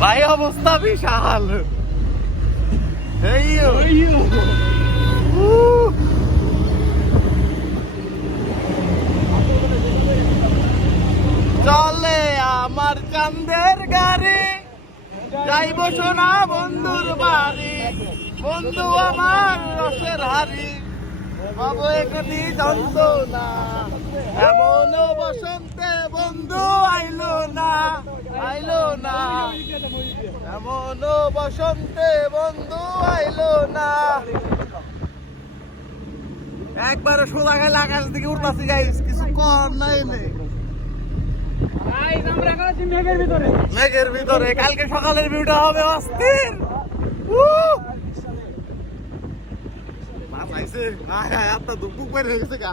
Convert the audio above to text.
রাস্তা বিশাল। এই চলে আমার চান্দের গাড়ি। যাইব সোনা বন্ধুর বাড়ি। বন্ধু আমার রসের হারি পাবো একটি দ্বন্দ্ব না এমন বসন্তে বন্ধু আইলো না। এমন বসন্তে বন্ধু আইলো না। একবারে সোজা গেলে আকাশ দিকে উঠতেছি গাইস কিছু কর নাই নেই মেঘের ভিতরে। কালকে সকালের ভিউটা হবে অস্থির। মাছ আইছে আয় আয় আপনার দুপুক বের হয়ে গেছে গা।